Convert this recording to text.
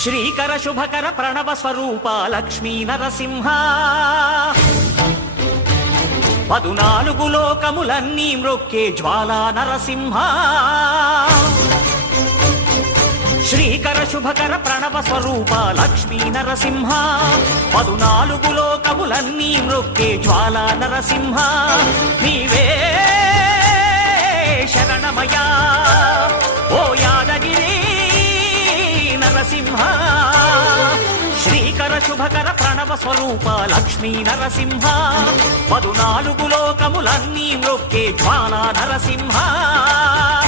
శ్రీకర శుభకర ప్రణవ స్వరూప లక్ష్మీ నరసింహ 14 లోకములన్నీ మ్రొక్కే జ్వాలా నరసింహ శ్రీకర శుభకర ప్రణవ స్వరూప లక్ష్మీ నరసింహ 14 లోకములన్నీ మ్రొక్కే జ్వాలా నరసింహ నీవే శరణమయా ఓ యాదగిరి నరసింహ శ్రీకర శుభకర ప్రణవ స్వరూప లక్ష్మీ నరసింహ 14 లోకములన్నీ మ్రొక్కే జ్వాలా నరసింహ